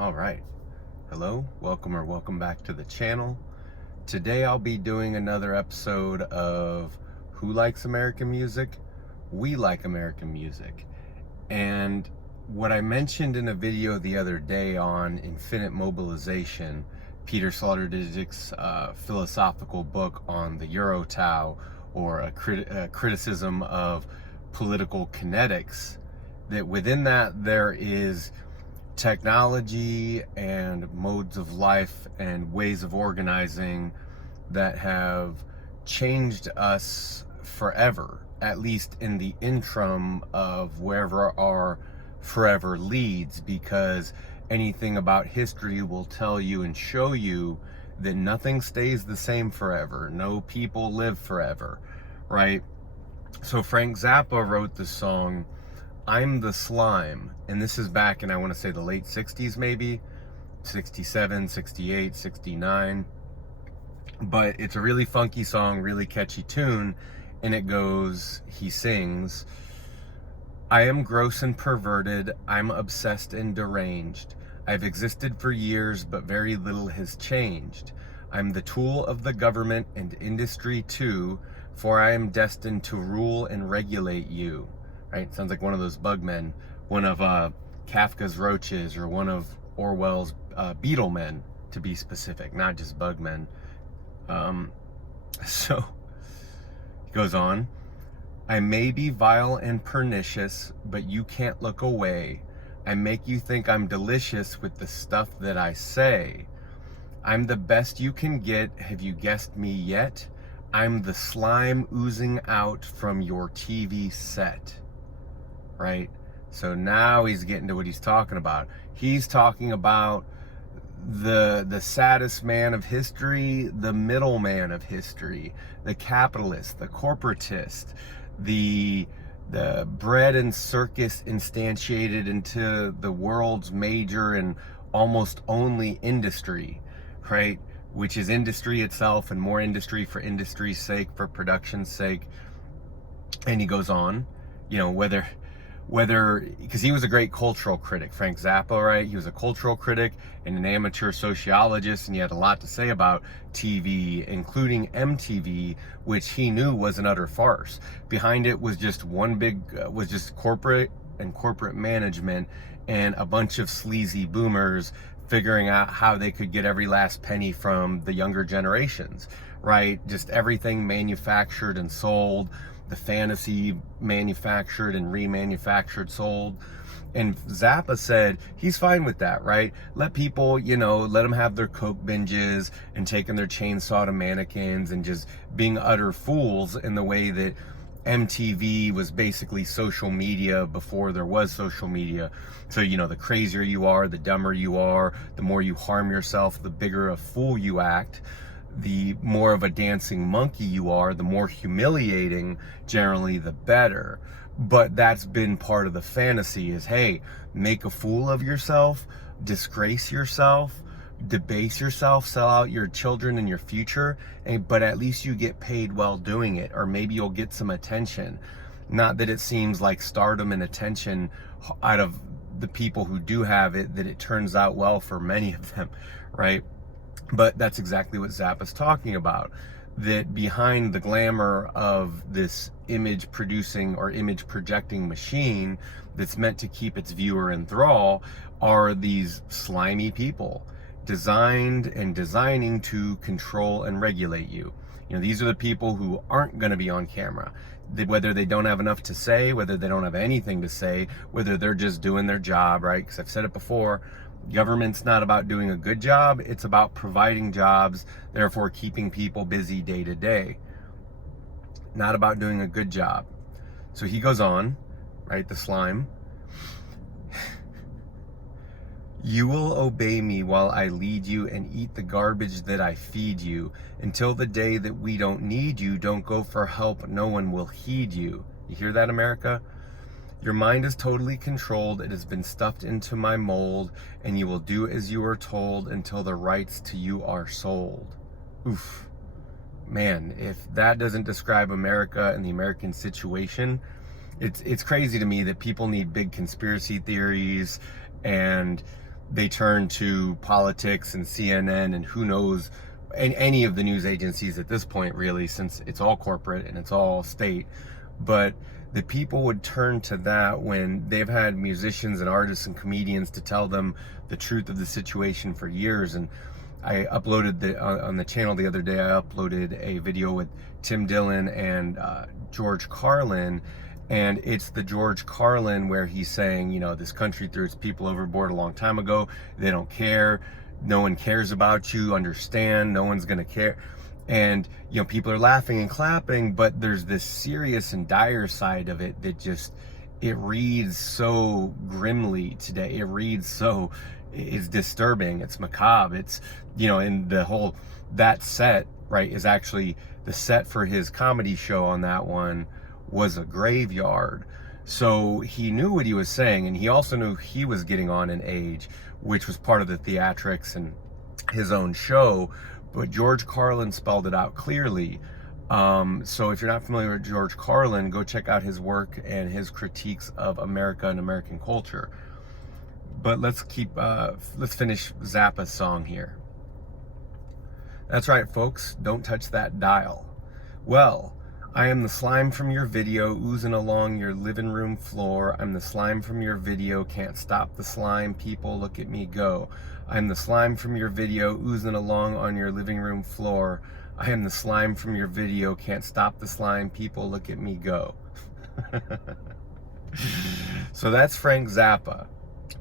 All right. Hello, welcome back to the channel. Today I'll be doing another episode of Who Likes American Music? We Like American Music. And what I mentioned in a video the other day on infinite mobilization, Peter Sloterdijk's philosophical book on the Euro-Tao, or a criticism of political kinetics, that within that there is technology and modes of life and ways of organizing that have changed us forever, at least in the interim of wherever our forever leads, because anything about history will tell you and show you that nothing stays the same forever. No people live forever, right? So Frank Zappa wrote the song I'm the Slime, and this is back in, I want to say, the late 60s, maybe 67, 68, 69. But it's a really funky song, really catchy tune, and it goes, he sings, I am gross and perverted, I'm obsessed and deranged. I've existed for years, but very little has changed. I'm the tool of the government and industry too, for I am destined to rule and regulate you. Right? Sounds like one of those bug men, one of Kafka's roaches, or one of Orwell's beetle men, to be specific, not just bug men. So he goes on, I may be vile and pernicious, but you can't look away. I make you think I'm delicious with the stuff that I say. I'm the best you can get, have you guessed me yet? I'm the slime oozing out from your TV set. Right? So now he's getting to what he's talking about. He's talking about the saddest man of history, the middleman of history, the capitalist, the corporatist, the bread and circus instantiated into the world's major and almost only industry, right? Which is industry itself, and more industry for industry's sake, for production's sake. And he goes on, whether, because he was a great cultural critic, Frank Zappa, right? He was a cultural critic and an amateur sociologist, and he had a lot to say about TV, including MTV, which he knew was an utter farce. Behind it was just was just corporate and corporate management and a bunch of sleazy boomers figuring out how they could get every last penny from the younger generations, right? Just everything manufactured and sold, the fantasy manufactured and remanufactured, sold. And Zappa said he's fine with that, right? Let people, let them have their coke binges and taking their chainsaw to mannequins and just being utter fools, in the way that MTV was basically social media before there was social media. So, the crazier you are, the dumber you are, the more you harm yourself, the bigger a fool you act, the more of a dancing monkey you are, the more humiliating, generally, the better. But that's been part of the fantasy, is, hey, make a fool of yourself, disgrace yourself, debase yourself, sell out your children and your future, but at least you get paid while doing it, or maybe you'll get some attention. Not that it seems like stardom and attention out of the people who do have it, that it turns out well for many of them, right? But that's exactly what Zappa's talking about, that behind the glamour of this image producing or image projecting machine that's meant to keep its viewer in thrall are these slimy people, designed and designing to control and regulate you. These are the people who aren't going to be on camera, whether they don't have enough to say, whether they don't have anything to say, whether they're just doing their job, right? Because I've said it before, government's not about doing a good job, it's about providing jobs, therefore keeping people busy day to day. Not about doing a good job. So he goes on, right, the slime. You will obey me while I lead you and eat the garbage that I feed you. Until the day that we don't need you, don't go for help, no one will heed you. You hear that, America? Your mind is totally controlled, it has been stuffed into my mold, and you will do as you are told until the rights to you are sold. Oof. Man, if that doesn't describe America and the American situation, it's crazy to me that people need big conspiracy theories and they turn to politics and CNN and who knows, and any of the news agencies at this point, really, since it's all corporate and it's all state. But the people would turn to that when they've had musicians and artists and comedians to tell them the truth of the situation for years. And I uploaded on the channel the other day, I uploaded a video with Tim Dillon and George Carlin. And it's the George Carlin where he's saying, you know, this country threw its people overboard a long time ago. They don't care. No one cares about you. Understand. No one's going to care. And, you know, people are laughing and clapping, but there's this serious and dire side of it that just, it reads so grimly today. It reads so, it's disturbing. It's macabre. It's, you know, and the whole, that set, right, is actually the set for his comedy show on that one was a graveyard. So he knew what he was saying, and he also knew he was getting on in age, which was part of the theatrics and his own show. But George Carlin spelled it out clearly. So if you're not familiar with George Carlin, go check out his work and his critiques of America and American culture. But let's finish Zappa's song here. That's right, folks, don't touch that dial. Well, I am the slime from your video oozing along your living room floor. I'm the slime from your video, can't stop the slime, people look at me go. I'm the slime from your video oozing along on your living room floor. I am the slime from your video, can't stop the slime, people look at me go. So that's Frank Zappa.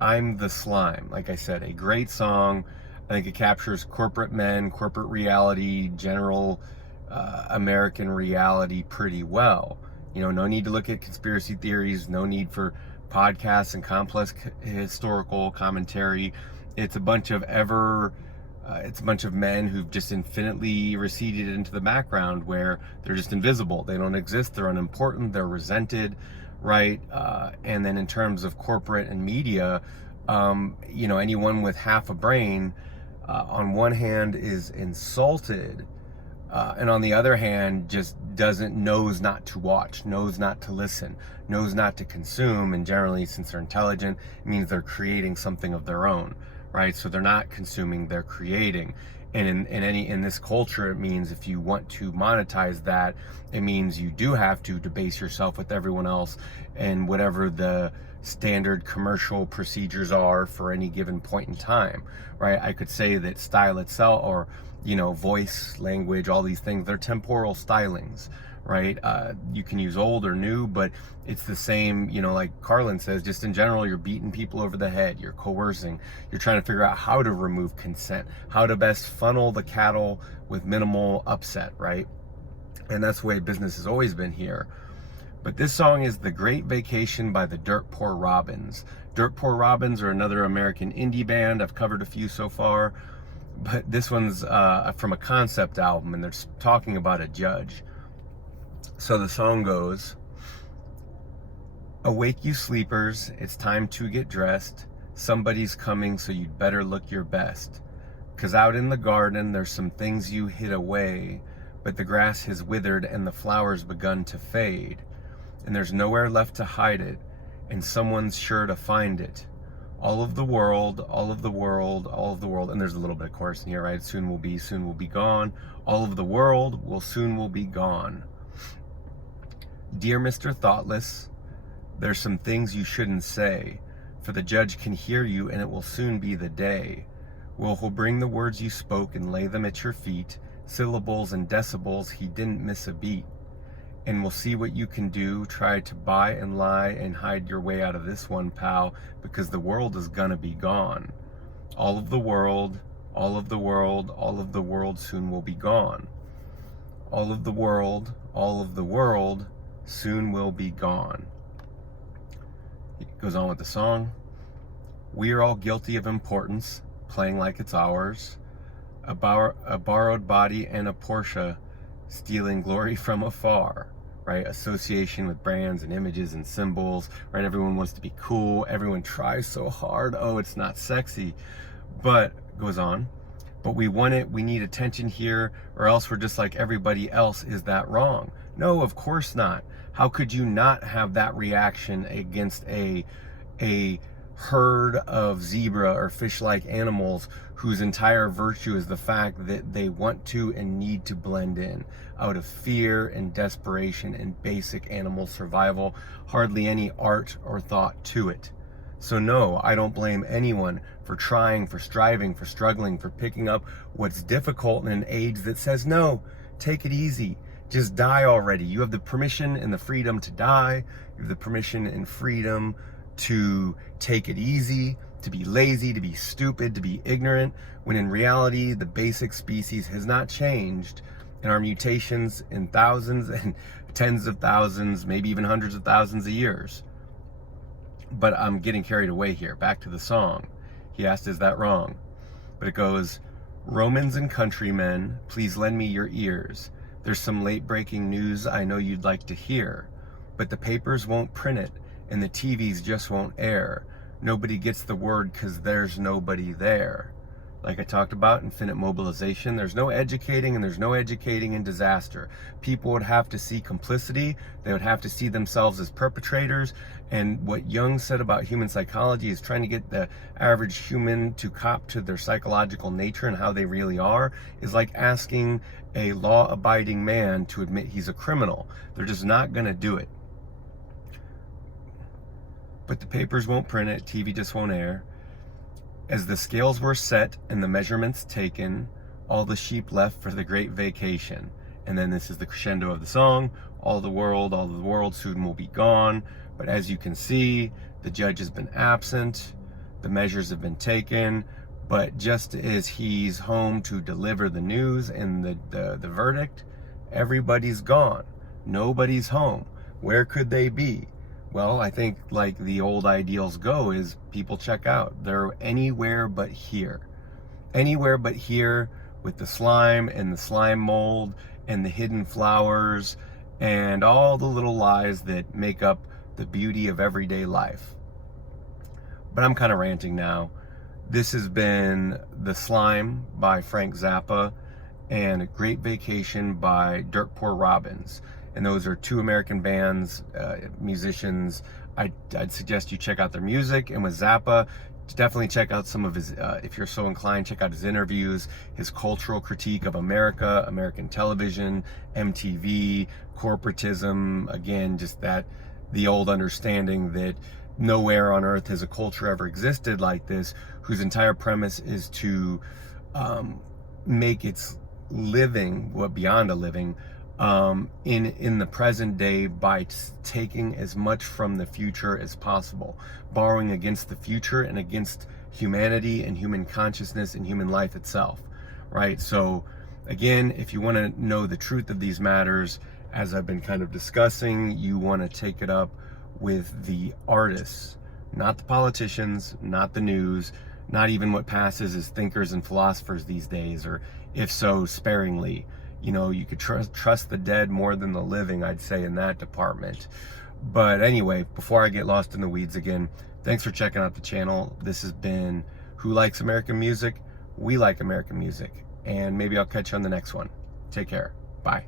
I'm the slime. Like I said, a great song. I think it captures corporate men, corporate reality, general American reality pretty well. You know, no need to look at conspiracy theories, no need for podcasts and complex historical commentary. It's a bunch of men who've just infinitely receded into the background where they're just invisible. They don't exist. They're unimportant. They're resented, right? And then in terms of corporate and media, you know, anyone with half a brain, on one hand is insulted, and on the other hand, just knows not to watch, knows not to listen, knows not to consume. And generally, since they're intelligent, it means they're creating something of their own, right? So they're not consuming, they're creating. And in this culture, it means if you want to monetize that, it means you do have to debase yourself with everyone else and whatever the standard commercial procedures are for any given point in time, right? I could say that style itself, or, you know, voice, language, all these things, they're temporal stylings, right? You can use old or new, but it's the same, you know, like Carlin says, just in general, you're beating people over the head, you're coercing, you're trying to figure out how to remove consent, how to best funnel the cattle with minimal upset, right? And that's the way business has always been here. But this song is The Great Vacation by the Dirt Poor Robins. Dirt Poor Robins are another American indie band. I've covered a few so far, but this one's from a concept album, and they're talking about a judge. So the song goes, awake you sleepers, it's time to get dressed. Somebody's coming, so you'd better look your best. 'Cause out in the garden, there's some things you hid away, but the grass has withered and the flowers begun to fade. And there's nowhere left to hide it, and someone's sure to find it. All of the world, all of the world, all of the world. And there's a little bit of chorus in here, right? Soon will be gone. All of the world will be gone. Dear Mr. Thoughtless, there's some things you shouldn't say, for the judge can hear you and it will soon be the day. Well, he'll bring the words you spoke and lay them at your feet, syllables and decibels, he didn't miss a beat. And we'll see what you can do, try to buy and lie and hide your way out of this one, pal, because the world is gonna be gone. All of the world, all of the world, all of the world soon will be gone. All of the world, all of the world soon will be gone. It goes on with the song. We are all guilty of importance, playing like it's ours. A borrowed body and a Porsche, stealing glory from afar, right? Association with brands and images and symbols, right? Everyone wants to be cool. Everyone tries so hard. Oh, it's not sexy. But, goes on, but we want it. We need attention here, or else we're just like everybody else. Is that wrong? No, of course not. How could you not have that reaction against a herd of zebra or fish-like animals whose entire virtue is the fact that they want to and need to blend in out of fear and desperation and basic animal survival, hardly any art or thought to it. So no, I don't blame anyone for trying, for striving, for struggling, for picking up what's difficult in an age that says, no, take it easy, just die already. You have the permission and the freedom to die. You have the permission and freedom to take it easy, to be lazy, to be stupid, to be ignorant, when in reality, the basic species has not changed, and our mutations in thousands and tens of thousands, maybe even hundreds of thousands of years. But I'm getting carried away here. Back to the song. He asked, is that wrong? But it goes, Romans and countrymen, please lend me your ears. There's some late breaking news I know you'd like to hear, but the papers won't print it and the TVs just won't air. Nobody gets the word because there's nobody there. Like I talked about, infinite mobilization. There's no educating, and there's no educating in disaster. People would have to see complicity. They would have to see themselves as perpetrators. And what Jung said about human psychology is trying to get the average human to cop to their psychological nature and how they really are is like asking a law-abiding man to admit he's a criminal. They're just not going to do it. But the papers won't print it, TV just won't air. As the scales were set and the measurements taken, all the sheep left for the great vacation. And then this is the crescendo of the song. All the world soon will be gone. But as you can see, the judge has been absent. The measures have been taken. But just as he's home to deliver the news and the verdict, everybody's gone. Nobody's home. Where could they be? Well, I think like the old ideals go is people check out. They're anywhere but here. Anywhere but here with the slime and the slime mold and the hidden flowers and all the little lies that make up the beauty of everyday life. But I'm kind of ranting now. This has been The Slime by Frank Zappa and A Great Vacation by Dirt Poor Robins. And those are two American bands, musicians. I'd suggest you check out their music. And with Zappa, definitely check out some of his, if you're so inclined, check out his interviews, his cultural critique of America, American television, MTV, corporatism. Again, just that, the old understanding that nowhere on earth has a culture ever existed like this, whose entire premise is to make its living, well, beyond a living, in the present day by taking as much from the future as possible, borrowing against the future and against humanity and human consciousness and human life itself, right? So again, if you want to know the truth of these matters, as I've been kind of discussing, you want to take it up with the artists, not the politicians, not the news, not even what passes as thinkers and philosophers these days, or if so, sparingly. You know, you could trust the dead more than the living, I'd say, in that department. But anyway, before I get lost in the weeds again, thanks for checking out the channel. This has been Who Likes American Music? We Like American Music. And maybe I'll catch you on the next one. Take care. Bye.